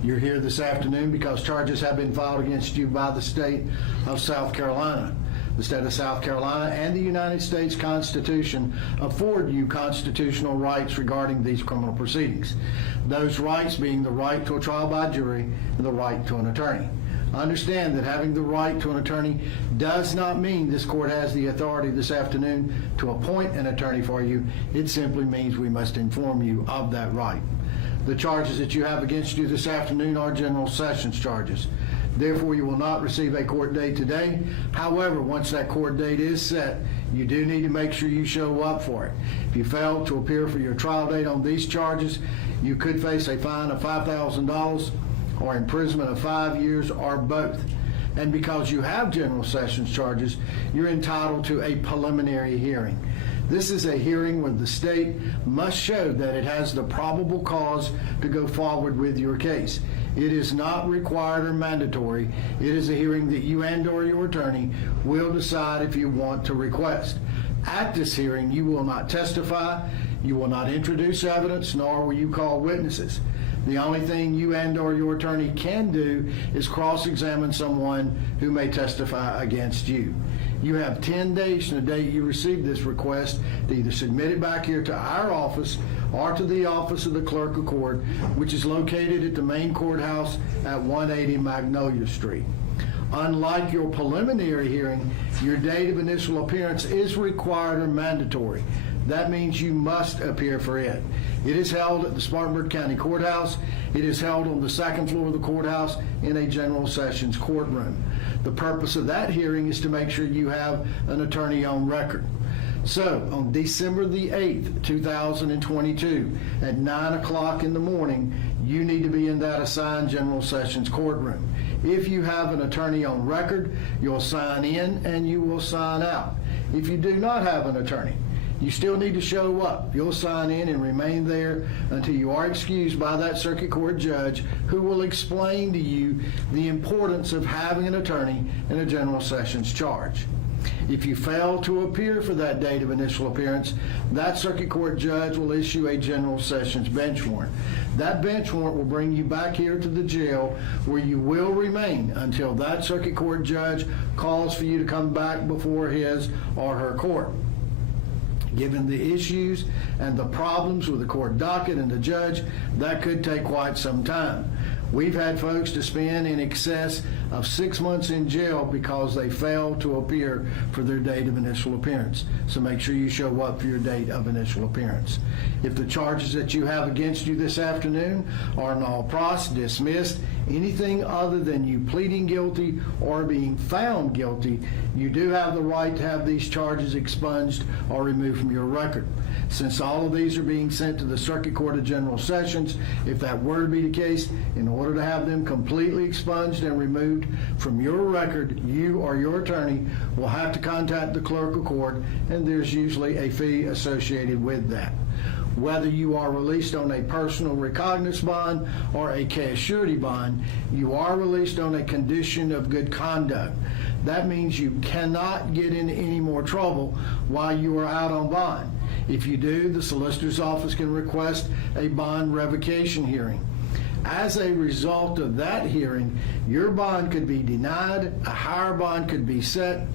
You're here this afternoon because charges have been filed against you by the state of South Carolina. The state of South Carolina and the United States Constitution afford you constitutional rights regarding these criminal proceedings. Those rights being the right to a trial by jury and the right to an attorney. Understand that having the right to an attorney does not mean this court has the authority this afternoon to appoint an attorney for you. It simply means we must inform you of that right. The charges that you have against you this afternoon are general sessions charges. Therefore, you will not receive a court date today. However, once that court date is set, you do need to make sure you show up for it. If you fail to appear for your trial date on these charges, you could face a fine of $5,000 or imprisonment of 5 years or both. And because you have general sessions charges, you're entitled to a preliminary hearing. This is a hearing where the state must show that it has the probable cause to go forward with your case. It is not required or mandatory. It is a hearing that you and/or your attorney will decide if you want to request. At this hearing, you will not testify, you will not introduce evidence, nor will you call witnesses. The only thing you and/or your attorney can do is cross-examine someone who may testify against you. You have 10 days from the date you receive this request to either submit it back here to our office or to the office of the clerk of court, which is located at the main courthouse at 180 Magnolia Street. Unlike your preliminary hearing, your date of initial appearance is required or mandatory. That means you must appear for it. It is held at the Spartanburg County Courthouse. It is held on the second floor of the courthouse in a general sessions courtroom. The purpose of that hearing is to make sure you have an attorney on record. So, on December the 8th, 2022, at 9 o'clock in the morning, you need to be in that assigned general sessions courtroom. If you have an attorney on record, you'll sign in and you will sign out. If you do not have an attorney, you still need to show up. You'll sign in and remain there until you are excused by that circuit court judge, who will explain to you the importance of having an attorney in a general sessions charge. If you fail to appear for that date of initial appearance, that circuit court judge will issue a general sessions bench warrant. That bench warrant will bring you back here to the jail, where you will remain until that circuit court judge calls for you to come back before his or her court. Given the issues and the problems with the court docket and the judge, that could take quite some time. We've had folks to spend in excess of 6 months in jail because they failed to appear for their date of initial appearance. So make sure you show up for your date of initial appearance. If the charges that you have against you this afternoon are null pros, dismissed, anything other than you pleading guilty or being found guilty, you do have the right to have these charges expunged or removed from your record. Since all of these are being sent to the Circuit Court of General Sessions, if that were to be the case, in order to have them completely expunged and removed from your record, you or your attorney will have to contact the clerk of court, and there's usually a fee associated with that. Whether you are released on a personal recognizance bond or a cash surety bond, you are released on a condition of good conduct. That means you cannot get into any more trouble while you are out on bond. If you do, the solicitor's office can request a bond revocation hearing. As a result of that hearing, your bond could be denied, a higher bond could be set,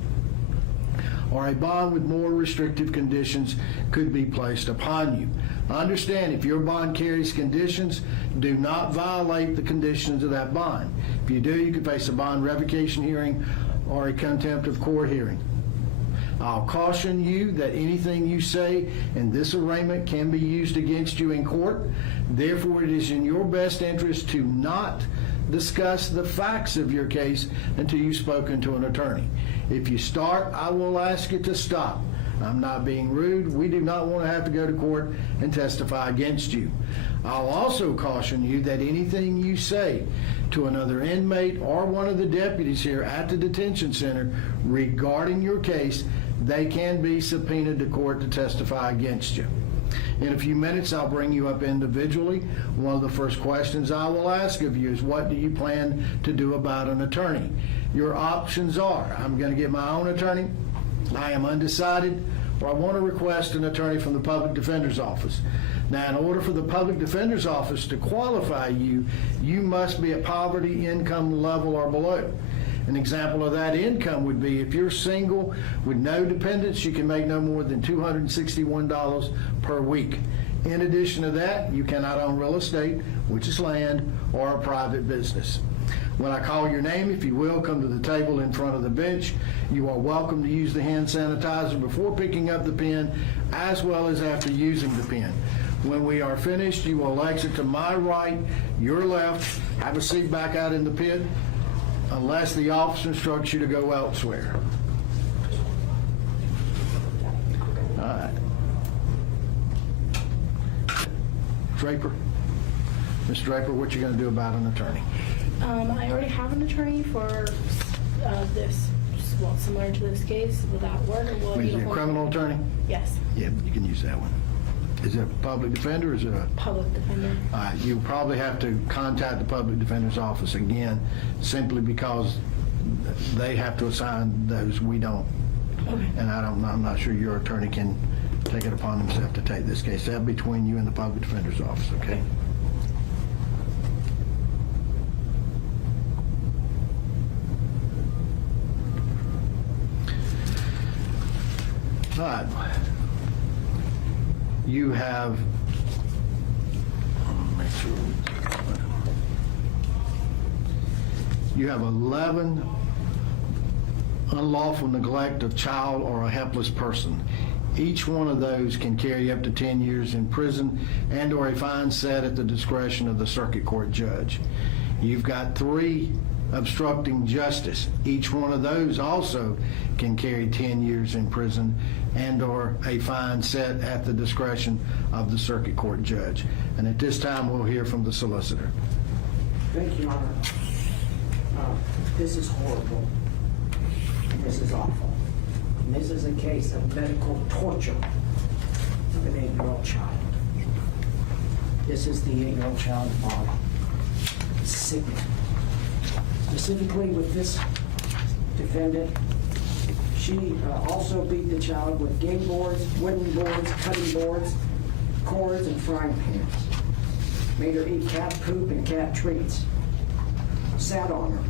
or a bond with more restrictive conditions could be placed upon you. Understand, if your bond carries conditions, do not violate the conditions of that bond. If you do, you could face a bond revocation hearing or a contempt of court hearing. I'll caution you that anything you say in this arraignment can be used against you in court. Therefore, it is in your best interest to not discuss the facts of your case until you've spoken to an attorney. If you start, I will ask you to stop. I'm not being rude. We do not want to have to go to court and testify against you. I'll also caution you that anything you say to another inmate or one of the deputies here at the detention center regarding your case, they can be subpoenaed to court to testify against you. In a few minutes, I'll bring you up individually. One of the first questions I will ask of you is, what do you plan to do about an attorney? Your options are, I'm going to get my own attorney, I am undecided, or I want to request an attorney from the Public Defender's Office. Now, in order for the Public Defender's Office to qualify you, you must be at poverty income level or below. An example of that income would be if you're single with no dependents, you can make no more than $261 per week. In addition to that, you cannot own real estate, which is land, or a private business. When I call your name, if you will, come to the table in front of the bench. You are welcome to use the hand sanitizer before picking up the pen, as well as after using the pen. When we are finished, you will exit to my right, your left, have a seat back out in the pit, unless the officer instructs you to go elsewhere. All right. Draper. Ms. Draper, what you going to do about an attorney? I already have an attorney for this, well, similar to this case. Will that work? Or will Is it a criminal attorney? Yes. Yeah, you can use that one. Is it a public defender or is it a? Public defender. You probably have to contact the public defender's office again, simply because they have to assign those. We don't. Okay. And I'm not sure your attorney can take it upon himself to take this case. That's between you and the public defender's office, okay? All right. You have, make sure, you have 11 unlawful neglect of child or a helpless person. Each one of those can carry up to 10 years in prison and or a fine set at the discretion of the circuit court judge. You've got 3 obstructing justice. Each one of those also can carry 10 years in prison and or a fine set at the discretion of the circuit court judge. And at this time, we'll hear from the solicitor. Thank you, Your Honor. This is horrible. This is awful. And this is a case of medical torture of an 8-year-old child. This is the 8-year-old child's body. It's sickening. Specifically with this defendant, she also beat the child with game boards, wooden boards, cutting boards, cords, and frying pans. Made her eat cat poop and cat treats. Sat on her.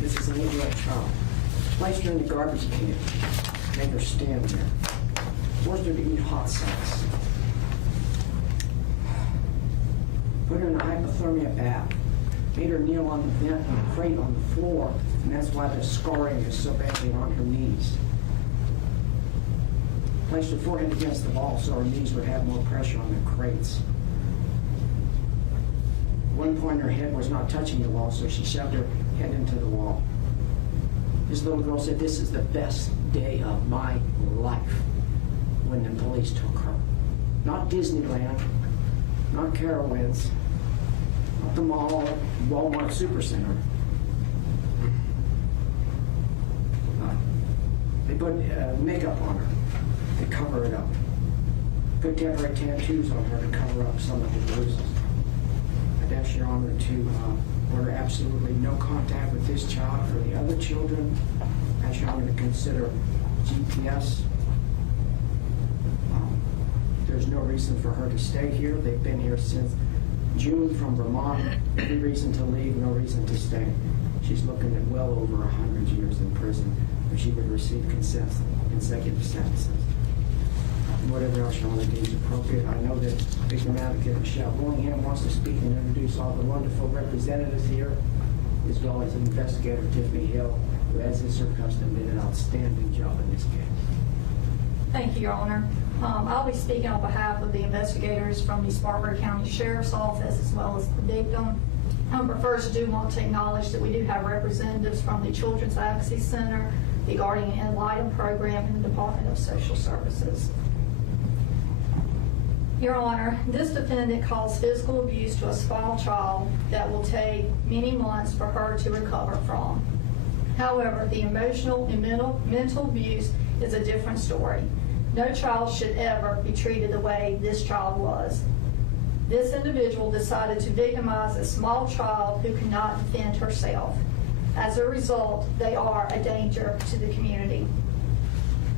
This is an 8-year-old child. Placed her in the garbage can. Made her stand there. Forced her to eat hot sauce. Put her in a hypothermia bath. Made her kneel on the vent and crate on the floor, and that's why the scarring is so badly on her knees. Placed her forehead against the wall so her knees would have more pressure on the crates. At one point her head was not touching the wall, so she shoved her head into the wall. This little girl said, "This is the best day of my life," when the police took her. Not Disneyland, not Carowinds, not the mall, Walmart Supercenter. They put makeup on her to cover it up. Put temporary tattoos on her to cover up some of the bruises. I'd ask Your Honor to order absolutely no contact with this child or the other children. I ask Your Honor to consider GPS. There's no reason for her to stay here. They've been here since June from Vermont. Every reason to leave, no reason to stay. She's looking at well over 100 years in prison if she would receive consecutive sentences. And whatever else Your Honor deems appropriate. I know that Victim Advocate Michelle Willingham wants to speak and introduce all the wonderful representatives here, as well as Investigator Tiffany Hill, who, as is her custom, did an outstanding job in this case. Thank you, Your Honor. I'll be speaking on behalf of the investigators from the Spartanburg County Sheriff's Office as well as the victim. But first, I do want to acknowledge that we do have representatives from the Children's Advocacy Center, the Guardian Ad Litem program, and the Department of Social Services. Your Honor, this defendant caused physical abuse to a small child that will take many months for her to recover from. However, the emotional and mental abuse is a different story. No child should ever be treated the way this child was. This individual decided to victimize a small child who could not defend herself. As a result, they are a danger to the community.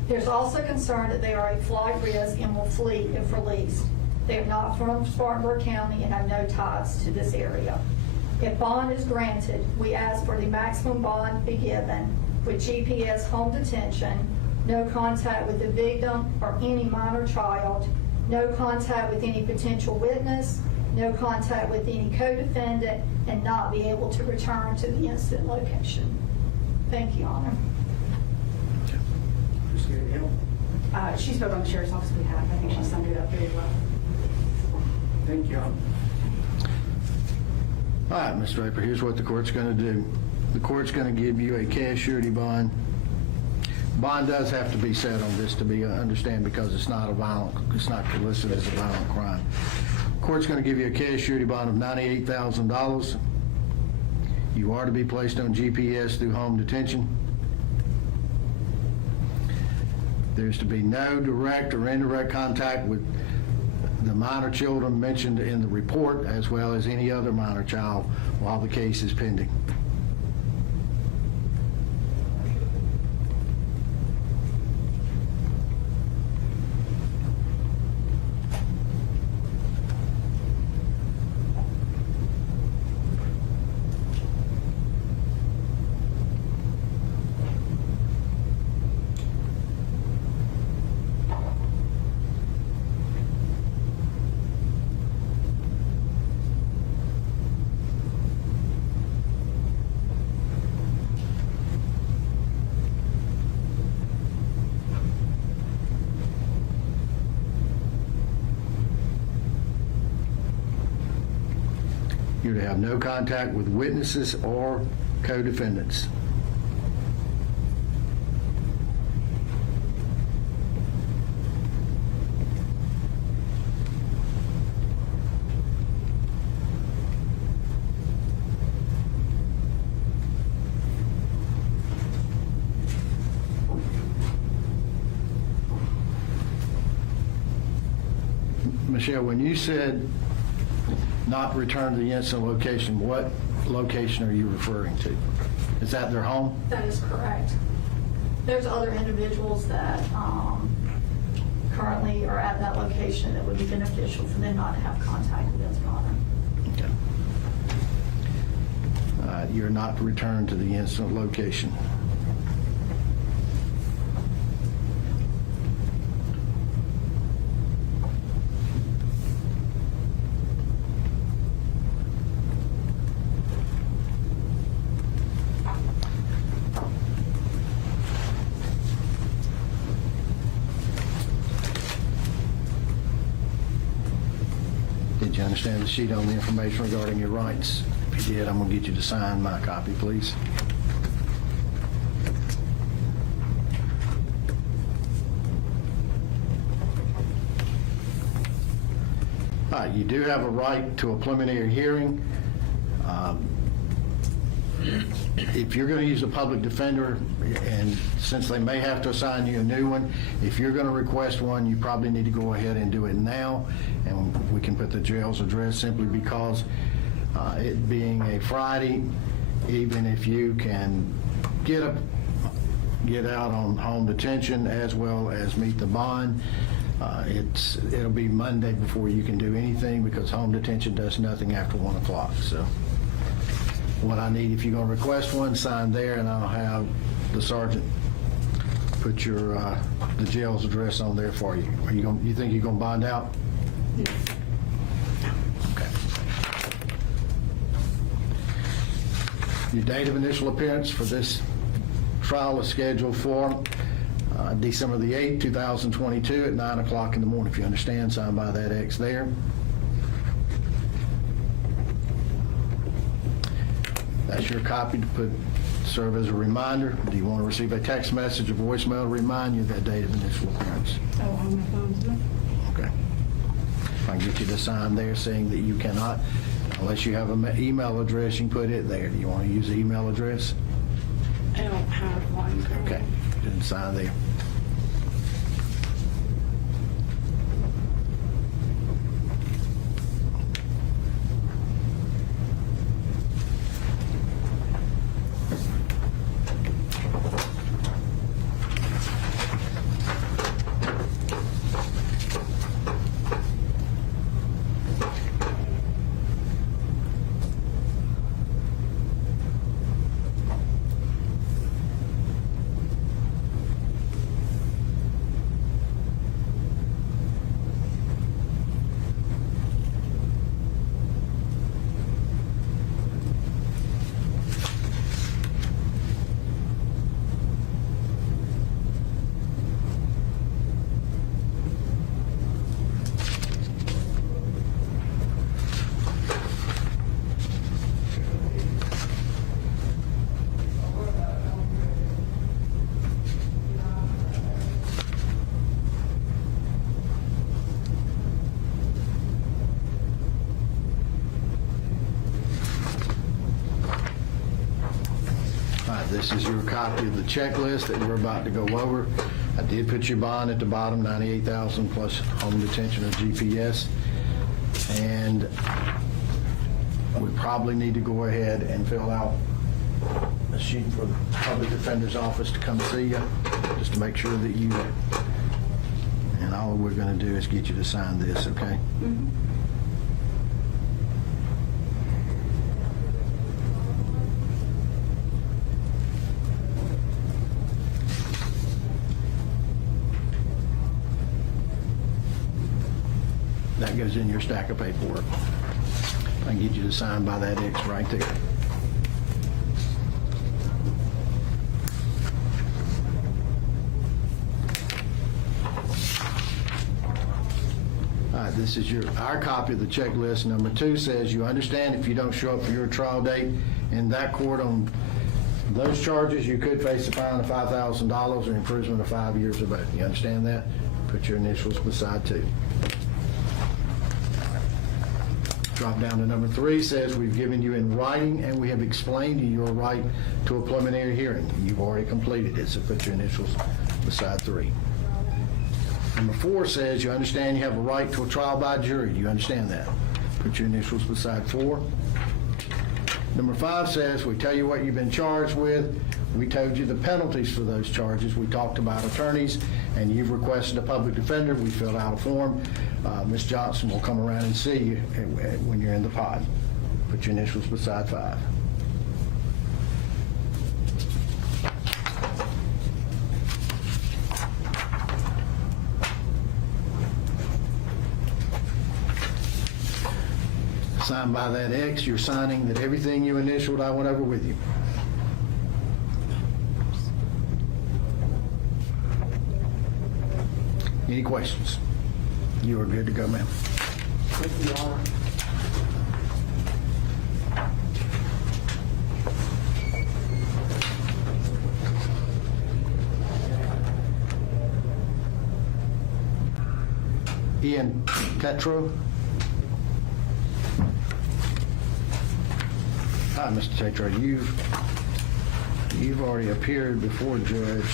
There's also concern that they are a flight risk and will flee if released. They are not from Spartanburg County and have no ties to this area. If bond is granted, we ask for the maximum bond be given with GPS home detention, no contact with the victim or any minor child, no contact with any potential witness, no contact with any co-defendant, and not be able to return to the incident location. Thank you, Your Honor. Who's here to help? She spoke on the sheriff's office behalf. I think she summed it up very well. Thank you. All right, Mr. Draper, here's what the court's going to do. The court's going to give you a cash surety bond. Bond does have to be set on this to be understand because it's not listed as a violent crime. Court's going to give you a cash surety bond of $98,000. You are to be placed on GPS through home detention. There's to be no direct or indirect contact with the minor children mentioned in the report, as well as any other minor child while the case is pending. You're to have no contact with witnesses or co-defendants. Michelle, when you said not return to the incident location, what location are you referring to? Is that their home? That is correct. There's other individuals that currently are at that location that would be beneficial for them not to have contact with us, Your Honor. Okay. You're not to return to the incident location. Did you understand the sheet on the information regarding your rights? If you did, I'm going to get you to sign my copy, please. All right, you do have a right to a preliminary hearing. If you're going to use a public defender, and since they may have to assign you a new one, if you're going to request one, you probably need to go ahead and do it now, and we can put the jail's address simply because it being a Friday, even if you can get out on home detention as well as meet the bond, it'll be Monday before you can do anything because home detention does nothing after 1 o'clock. So what I need, if you're going to request one, sign there, and I'll have the sergeant put the jail's address on there for you. You think you're going to bond out? Yes. Okay. Your date of initial appearance for this trial is scheduled for December the 8th, 2022 at 9 o'clock in the morning. If you understand, sign by that X there. That's your copy to serve as a reminder. Do you want to receive a text message or voicemail to remind you of that date of initial appearance? Oh, on my phone, isn't it? Okay. If I can get you to sign there saying that you cannot, unless you have an email address, you can put it there. Do you want to use the email address? I don't have one. Okay, then sign there. This is your copy of the checklist that we're about to go over. I did put your bond at the bottom, $98,000 plus home detention or GPS. And we probably need to go ahead and fill out a sheet for the public defender's office to come see you, just to make sure that you, and all we're going to do is get you to sign this, okay? That goes in your stack of paperwork. I can get you to sign by that X right there. All right, this is our copy of the checklist. Number 2 says you understand if you don't show up for your trial date in that court on those charges, you could face a fine of $5,000 or imprisonment of 5 years or both. You understand that? Put your initials beside 2. Drop down to number 3, says we've given you in writing and we have explained to you your right to a preliminary hearing. You've already completed it, so put your initials beside 3. Number 4 says you understand you have a right to a trial by jury. Do you understand that? Put your initials beside 4. Number 5 says we tell you what you've been charged with. We told you the penalties for those charges. We talked about attorneys, and you've requested a public defender. We filled out a form. Ms. Johnson will come around and see you when you're in the pod. Put your initials beside 5. Sign by that X, you're signing that everything you initialed, I went over with you. Any questions? You are good to go, ma'am. Thank you, Your Honor. Ian Tetro. Hi, Mr. Tetro. You've already appeared before Judge.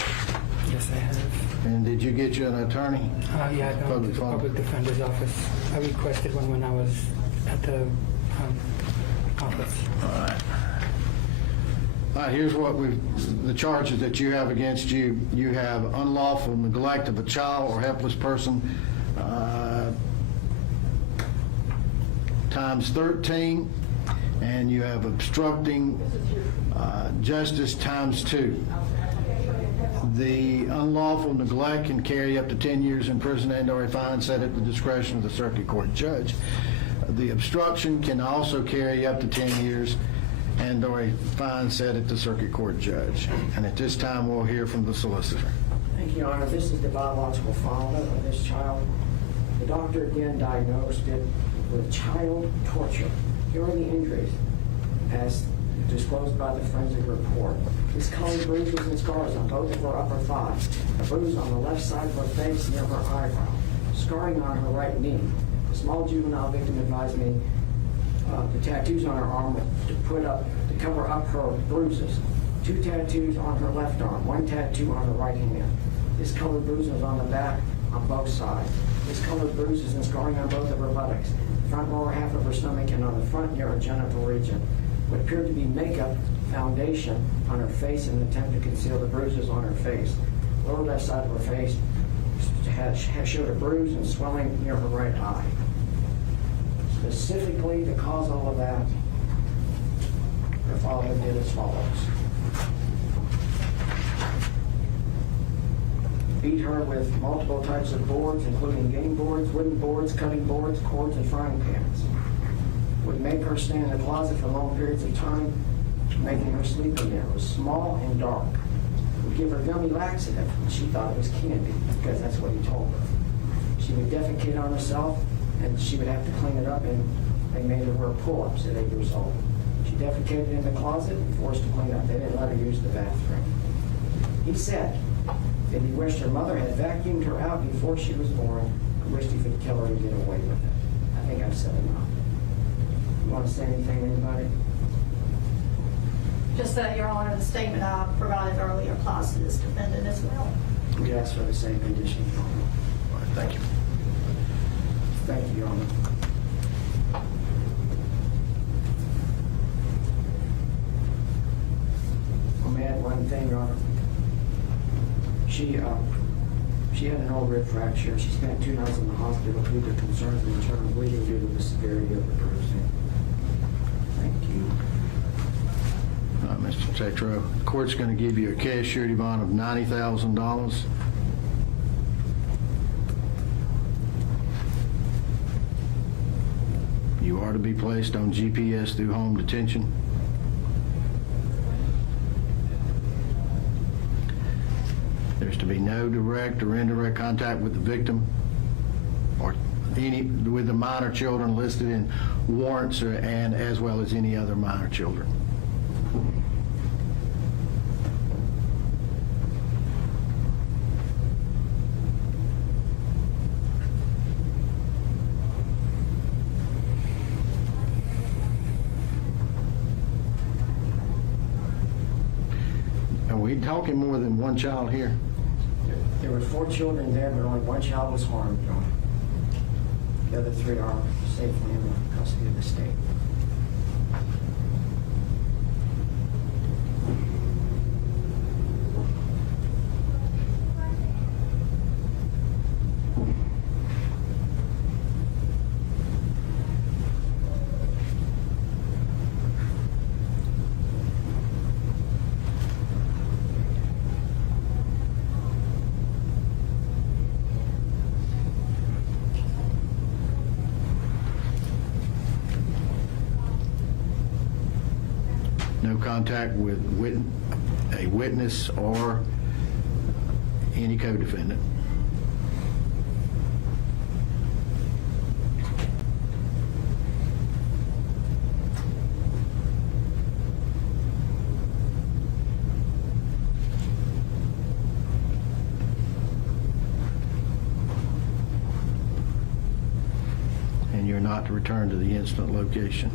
Yes, I have. And did you get you an attorney? Yeah, I got to the public defender's office. I requested one when I was at the office. All right, here's what the charges that you have against you. You have unlawful neglect of a child or helpless person times 13, and you have obstructing justice times 2. The unlawful neglect can carry up to 10 years in prison and/or a fine set at the discretion of the circuit court judge. The obstruction can also carry up to 10 years and/or a fine set at the circuit court judge. And at this time, we'll hear from the solicitor. Thank you, Your Honor. This is the biological father of this child. The doctor again diagnosed it with child torture. Here are the injuries as disclosed by the forensic report. This colored bruises and scars on both of her upper thighs, a bruise on the left side of her face near her eyebrow, scarring on her right knee. The small juvenile victim advised me the tattoos on her arm to cover up her bruises. 2 tattoos on her left arm, 1 tattoo on her right hand. This colored bruises on the back on both sides. This colored bruises and scarring on both of her buttocks, front lower half of her stomach, and on the front near her genital region. What appeared to be makeup foundation on her face in an attempt to conceal the bruises on her face. Lower left side of her face showed a bruise and swelling near her right eye. Specifically, to cause all of that, her father did as follows. Beat her with multiple types of boards, including game boards, wooden boards, cutting boards, cords, and frying pans. Would make her stay in the closet for long periods of time, making her sleep in there. It was small and dark. Would give her gummy laxative, and she thought it was candy, because that's what he told her. She would defecate on herself, and she would have to clean it up, and they made her wear pull-ups at 8 years old. She defecated in the closet and forced to clean up. They didn't let her use the bathroom. He said that he wished her mother had vacuumed her out before she was born. He wished he could kill her to get away with it. I think I've said enough. You want to say anything, anybody? Just that, Your Honor, the statement I provided earlier applies to this defendant as well. We ask for the same condition, Your Honor. All right, thank you. Thank you, Your Honor. I'll add one thing, Your Honor. She had an old rib fracture. She spent 2 nights in the hospital due to concerns of internal bleeding due to the severity of the bruising. Thank you. Mr. Tetro, the court's going to give you a cash surety bond of $90,000. You are to be placed on GPS through home detention. There's to be no direct or indirect contact with the victim or with the minor children listed in warrants and as well as any other minor children. Are we talking more than one child here? There were 4 children there, but only 1 child was harmed, Your Honor. The other 3 are safely in the custody of the state. No contact with a witness or any co-defendant. And you're not to return to the incident location.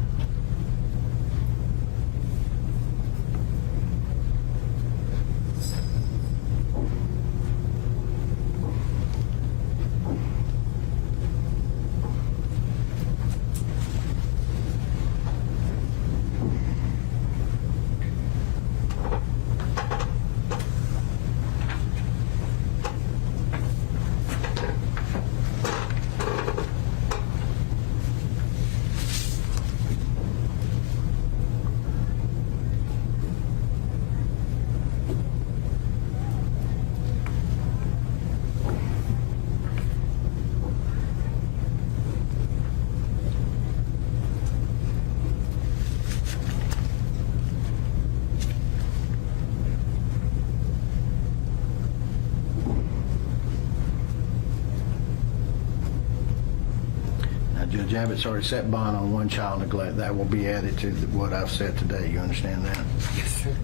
Judge Abbott's already set bond on 1 child neglect. That will be added to what I've said today. You understand that? Yes, sir.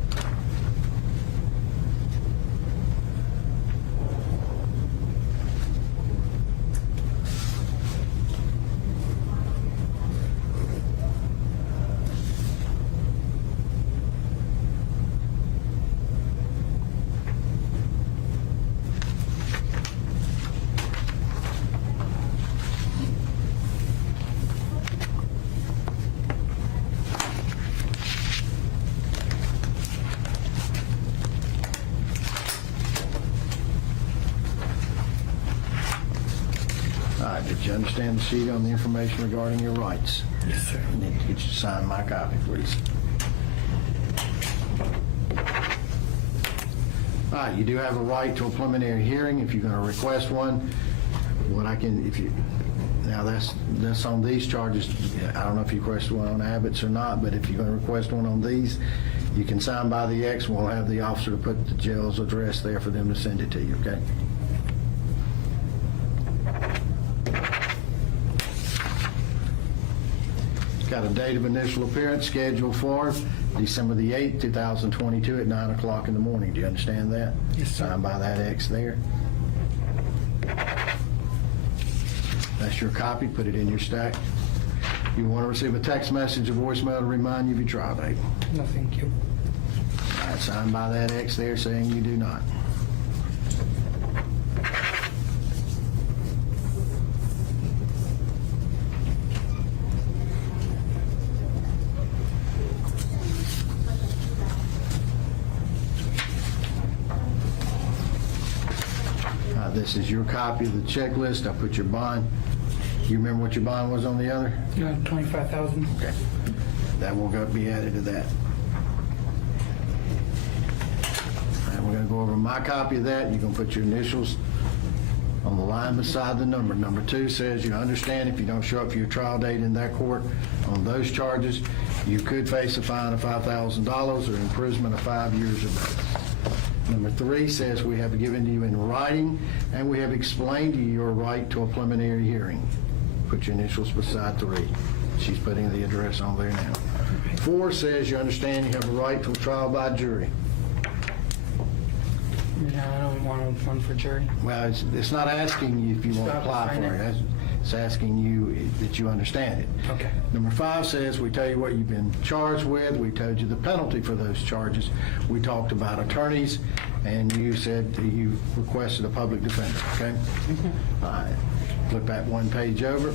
All right, did you understand the sheet on the information regarding your rights? Yes, sir. I need to get you to sign my copy, please. All right, you do have a right to a preliminary hearing if you're going to request one. What I can, if you, now that's on these charges. I don't know if you requested one on Abbott's or not, but if you're going to request one on these, you can sign by the X. We'll have the officer to put the jail's address there for them to send it to you, okay? Got a date of initial appearance scheduled for December the 8th, 2022 at 9 o'clock in the morning. Do you understand that? Yes, sir. Sign by that X there. That's your copy. Put it in your stack. You want to receive a text message or voicemail to remind you of your trial date. No, thank you. All right, sign by that X there saying you do not. This is your copy of the checklist. I put your bond. You remember what your bond was on the other? 25,000. Okay. That will be added to that. And we're going to go over my copy of that. You're going to put your initials on the line beside the number. Number 2 says you understand if you don't show up for your trial date in that court on those charges, you could face a fine of $5,000 or imprisonment of 5 years or both. Number 3 says we have given you in writing and we have explained to you your right to a preliminary hearing. Put your initials beside 3. She's putting the address on there now. 4 says you understand you have a right to a trial by jury. No, I don't want one for jury. Well, it's not asking you if you want to apply for it. It's asking you that you understand it. Okay. Number 5 says we tell you what you've been charged with. We told you the penalty for those charges. We talked about attorneys, and you said that you requested a public defender, okay? All right. Flip that one page over.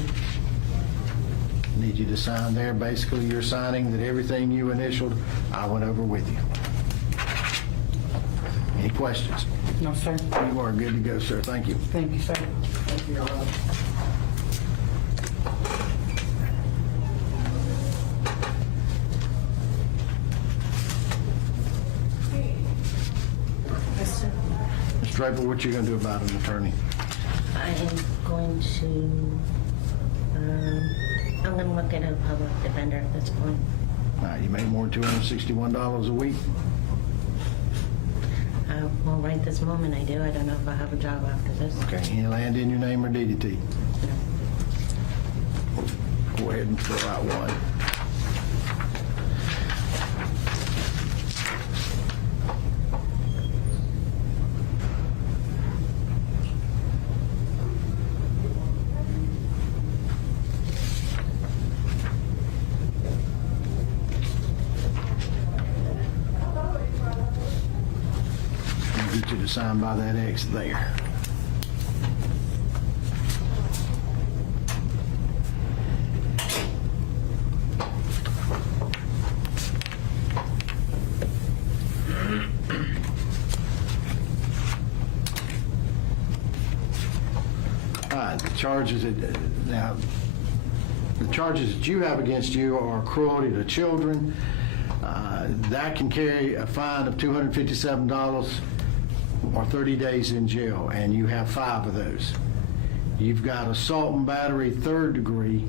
Need you to sign there. Basically, you're signing that everything you initialed, I went over with you. Any questions? No, sir. You are good to go, sir. Thank you. Thank you, sir. Thank you, Your Honor. Mr. Draper, what you going to do about an attorney? I am going to, I'm going to look at a public defender at this point. All right, you make more than $261 a week? Well, right this moment I do. I don't know if I'll have a job after this. Okay, any land in your name or deed to you? Go ahead and fill out one. I'll get you to sign by that X there. All right, the charges that you have against you are cruelty to children. That can carry a fine of $257 or 30 days in jail, and you have 5 of those. You've got assault and battery 3rd degree.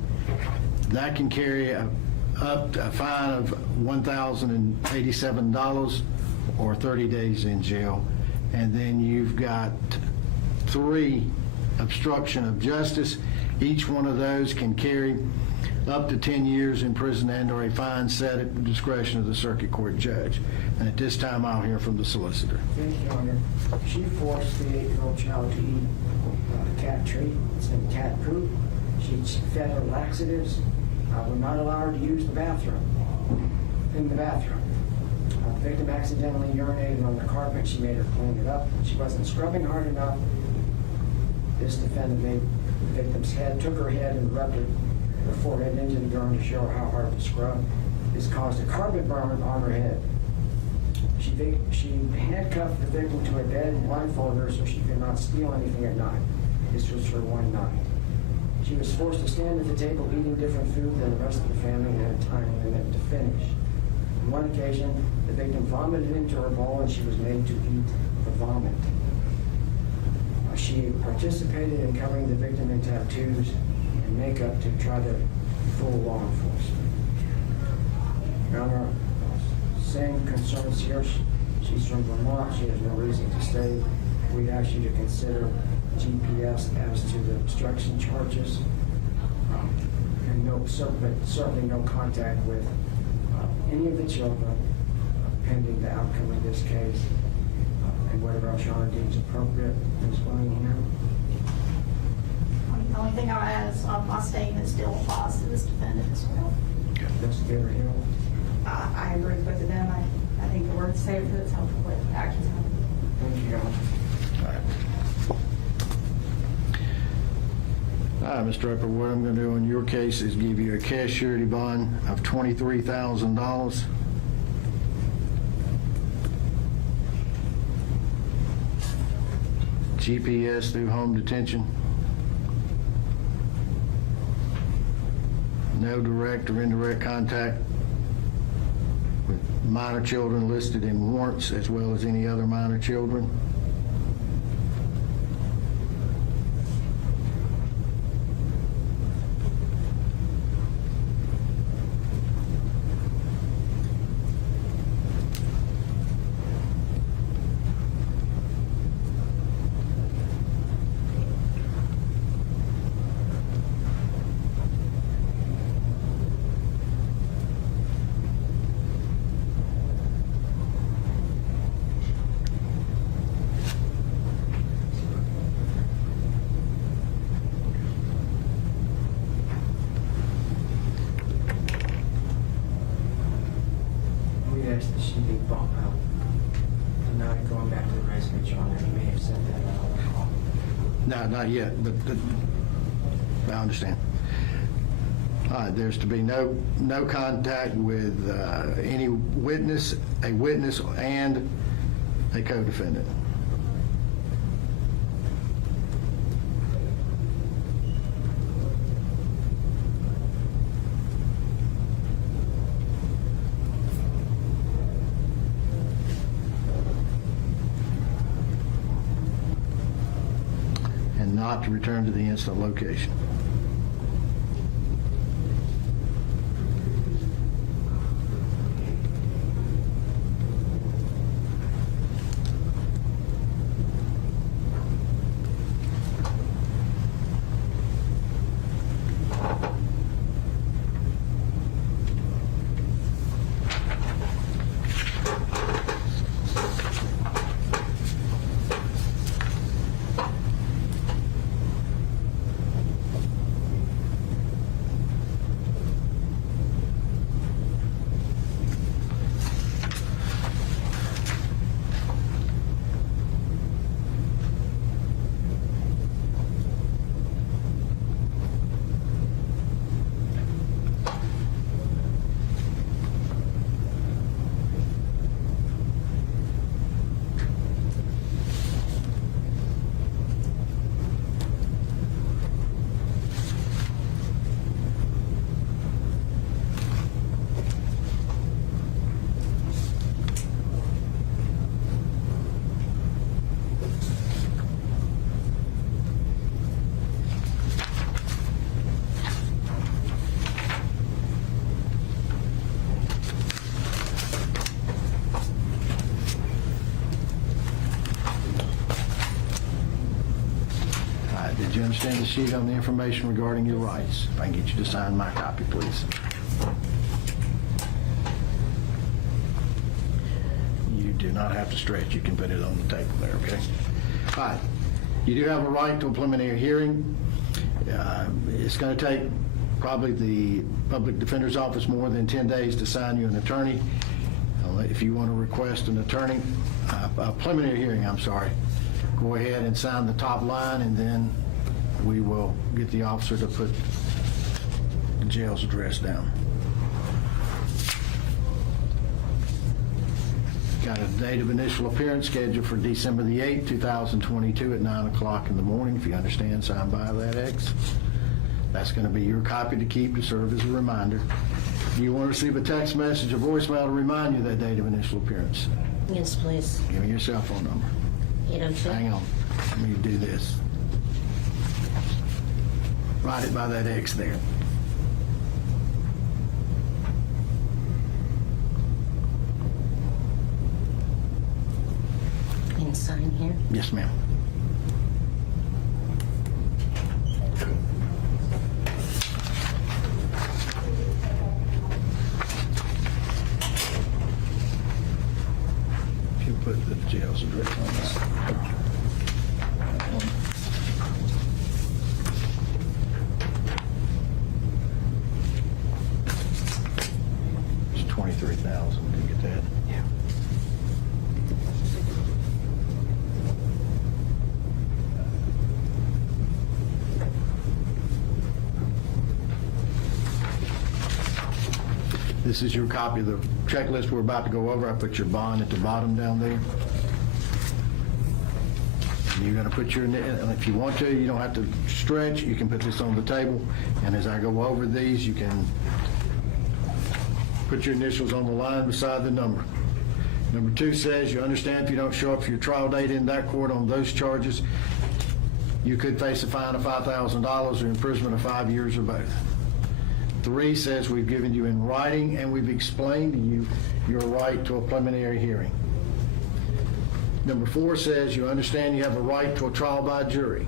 That can carry up to a fine of $1,087 or 30 days in jail. And then you've got 3 obstruction of justice. Each one of those can carry up to 10 years in prison and/or a fine set at the discretion of the circuit court judge. And at this time, I'll hear from the solicitor. Thank you, Your Honor. She forced the 8-year-old child to eat a cat treat, some cat poop. She fed her laxatives. Would not allow her to use the bathroom, in the bathroom. The victim accidentally urinated on the carpet. She made her clean it up. She wasn't scrubbing hard enough. This defendant made the victim's head, took her head and rubbed her forehead into the urine to show her how hard to scrub. This caused a carpet burn on her head. She handcuffed the victim to a bed and blindfolded her so she could not steal anything at night. This was her one night. She was forced to stand at the table eating different food than the rest of the family and had a time limit to finish. On one occasion, the victim vomited into her bowl and she was made to eat the vomit. She participated in covering the victim in tattoos and makeup to try to fool law enforcement. Your Honor, same concerns here. She's from Vermont. She has no reason to stay. We'd ask you to consider GPS as to the obstruction charges, and certainly no contact with any of the children pending the outcome of this case, and whatever else Your Honor deems appropriate. Ms. Willingham. The only thing I'll add is my statement still applies to this defendant as well. Investigator Hill. I agree with both of them. I think the word to say it because it's helpful with actions happening. Thank you, Your Honor. All right, Mr. Upper, what I'm going to do on your case is give you a cash surety bond of $23,000. GPS through home detention. No direct or indirect contact with minor children listed in warrants as well as any other minor children. We asked that she be bumped out. And now you're going back to the residence, Your Honor. You may have said that on the call. No, not yet, but I understand. All right, there's to be no contact with any witness, a witness, and a co-defendant. And not to return to the incident location. Did you understand the sheet on the information regarding your rights? If I can get you to sign my copy, please. You do not have to stretch. You can put it on the table there, okay? All right. You do have a right to a preliminary hearing. It's going to take probably the Public Defender's Office more than 10 days to sign you an attorney. If you want to request an attorney, a preliminary hearing, I'm sorry, go ahead and sign the top line, and then we will get the officer to put the jail's address down. Got a date of initial appearance scheduled for December the 8th, 2022 at 9 o'clock in the morning. If you understand, sign by that X. That's going to be your copy to keep to serve as a reminder. Do you want to receive a text message or voicemail to remind you of that date of initial appearance? Yes, please. Give me your cell phone number. 802. Hang on. Let me do this. Write it by that X there. And sign here. Yes, ma'am. If you put the jail's address on that. It's 23,000. Did you get that? Yeah. This is your copy of the checklist we're about to go over. I put your bond at the bottom down there. And you're going to put your, and if you want to, you don't have to stretch. You can put this on the table. And as I go over these, you can put your initials on the line beside the number. Number 2 says you understand if you don't show up for your trial date in that court on those charges, you could face a fine of $5,000 or imprisonment of 5 years or both. 3 says we've given you in writing and we've explained to you your right to a preliminary hearing. Number 4 says you understand you have a right to a trial by jury.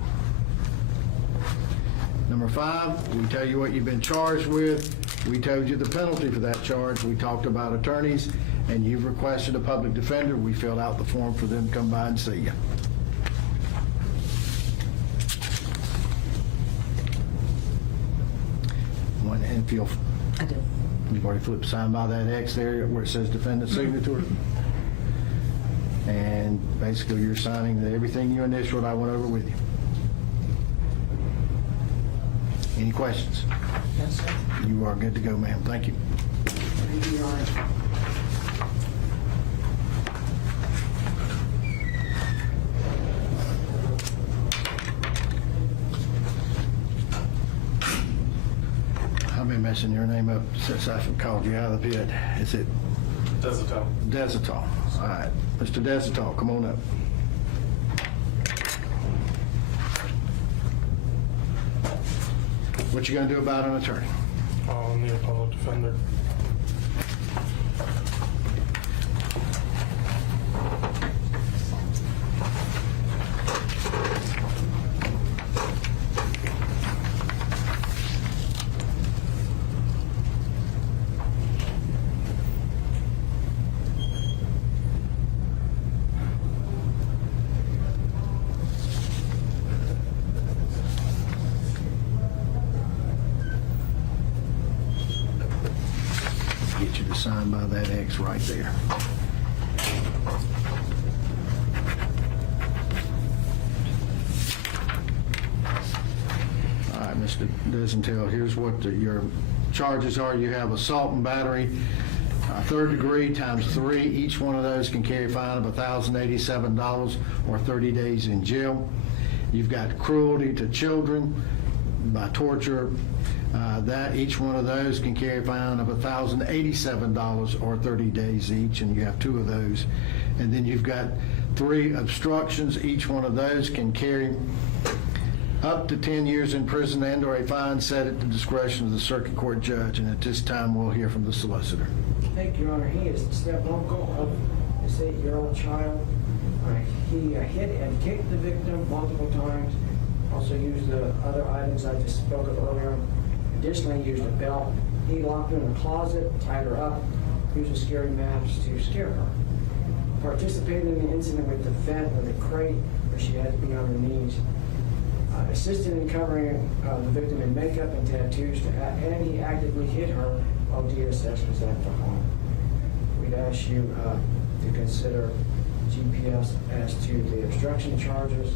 Number 5, we tell you what you've been charged with. We told you the penalty for that charge. We talked about attorneys, and you've requested a public defender. We filled out the form for them to come by and see you. And feel, I do. you've already flipped, sign by that X there where it says defendant signature. And basically you're signing everything you initialed I went over with you. Any questions? Yes, sir. You are good to go, ma'am. Thank you. Thank you, Your Honor. I've been messing your name up since I called you out of the pit. Is it Desitol. Desitol? All right. Mr. Desitol, come on up. What you gonna do about an attorney? I'll need a public defender. Get you to sign by that X right there. All right, Mr. Desentel, here's what your charges are. You have assault and battery, 3rd degree times 3. Each one of those can carry a fine of $1,087 or 30 days in jail. You've got cruelty to children by torture. That each one of those can carry a fine of $1,087 or 30 days each, and you have 2 of those. And then you've got 3 obstructions. Each one of those can carry up to 10 years in prison and or a fine set at the discretion of the circuit court judge. And at this time, we'll hear from the solicitor. Thank you, Your Honor. He is the step-uncle of this 8-year-old child. He hit and kicked the victim multiple times. Also used the other items I just spoke of earlier. Additionally, used a belt. He locked her in a closet, tied her up, used a scary mask to scare her. Participated in the incident with the vent with a crate where she had to be on her knees. Assisted in covering the victim in makeup and tattoos, and he actively hit her while DSS was at the home. We'd ask you to consider GPS as to the obstruction charges,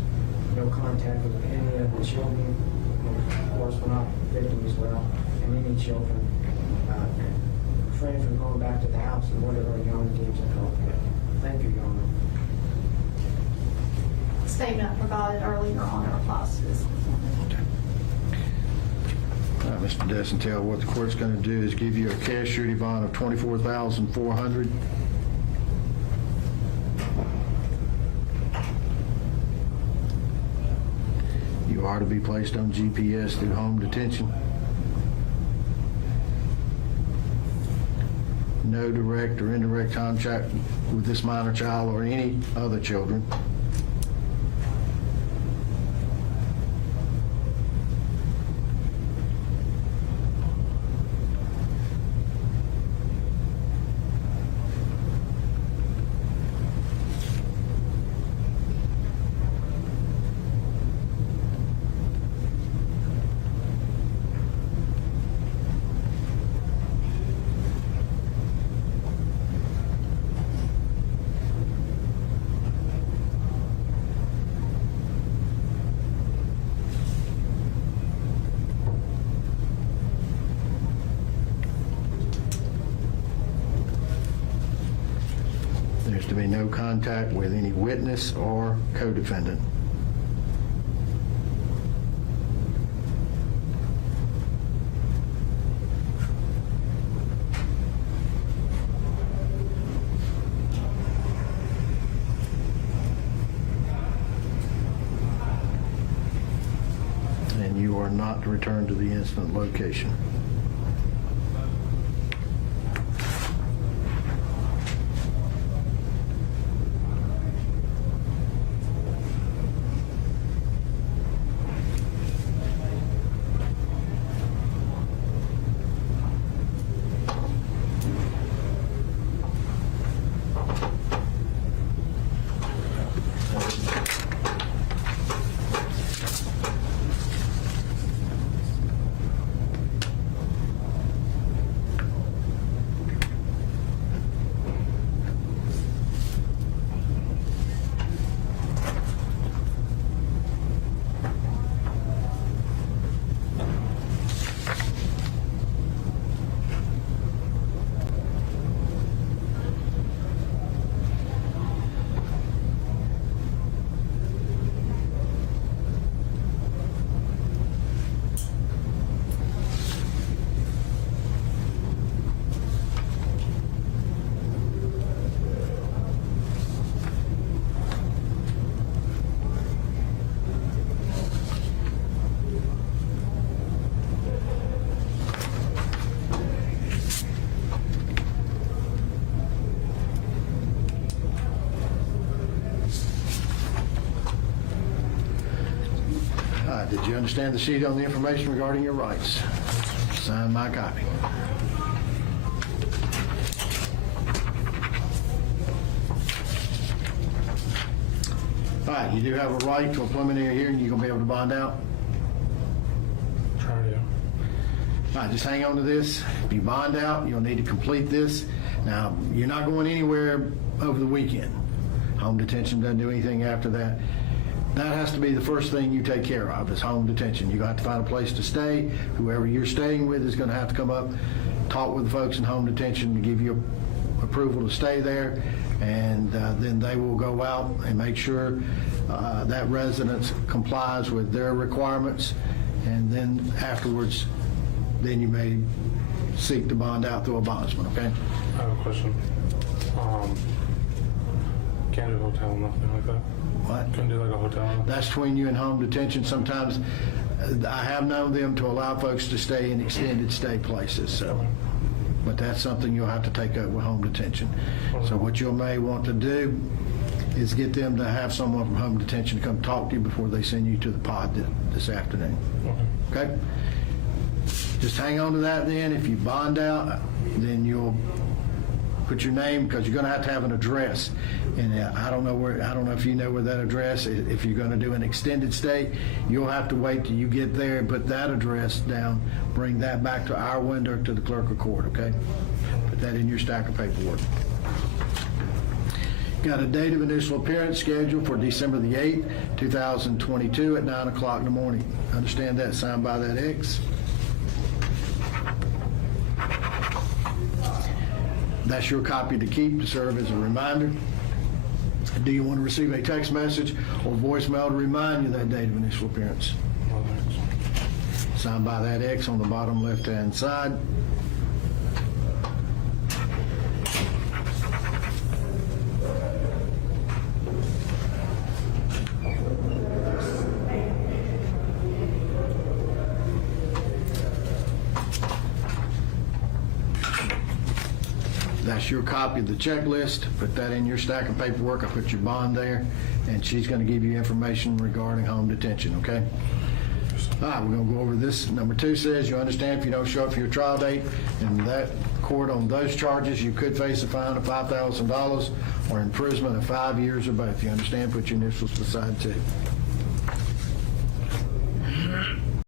no contact with any of the children. Of course, we're not victims as well, and any children. Refrain from going back to the house and whatever Your Honor deems appropriate. Thank you, Your Honor. Statement provided earlier on the replies to this. Mr. Desentel, what the court's going to do is give you a cash surety bond of $24,400. You are to be placed on GPS through home detention. No direct or indirect contact with this minor child or any other children. There's to be no contact with any witness or co-defendant. And you are not to return to the incident location. Did you understand the sheet on the information regarding your rights? Sign my copy. All right, you do have a right to a preliminary hearing. You're going to be able to bond out? Try to. All right, just hang on to this. If you bond out, you'll need to complete this. Now, you're not going anywhere over the weekend. Home detention doesn't do anything after that. That has to be the first thing you take care of, is home detention. You're going to have to find a place to stay. Whoever you're staying with is going to have to come up, talk with the folks in home detention to give you approval to stay there, and then they will go out and make sure that residence complies with their requirements, and then afterwards, then you may seek to bond out through a bondsman, okay? I have a question. Can't do a hotel, nothing like that. What? Couldn't do like a hotel. That's between you and home detention. Sometimes I have known them to allow folks to stay in extended stay places, so. But that's something you'll have to take up with home detention. So what you may want to do is get them to have someone from home detention come talk to you before they send you to the pod this afternoon. Okay? Just hang on to that then. If you bond out, then you'll put your name, because you're going to have an address. And I don't know if you know where that address is. If you're going to do an extended stay, you'll have to wait till you get there and put that address down, bring that back to our window, to the clerk of court, okay? Put that in your stack of paperwork. Got a date of initial appearance scheduled for December the 8th, 2022 at 9 o'clock in the morning. Understand that? Signed by that X. That's your copy to keep, to serve as a reminder. Do you want to receive a text message or voicemail to remind you that date of initial appearance? No, thanks. Signed by that X on the bottom left-hand side. That's your copy of the checklist. Put that in your stack of paperwork. I put your bond there, and she's going to give you information regarding home detention, okay? All right, we're going to go over this. Number 2 says, you understand if you don't show up for your trial date in that court on those charges, you could face a fine of $5,000 or imprisonment of 5 years or both. You understand? Put your initials beside 2.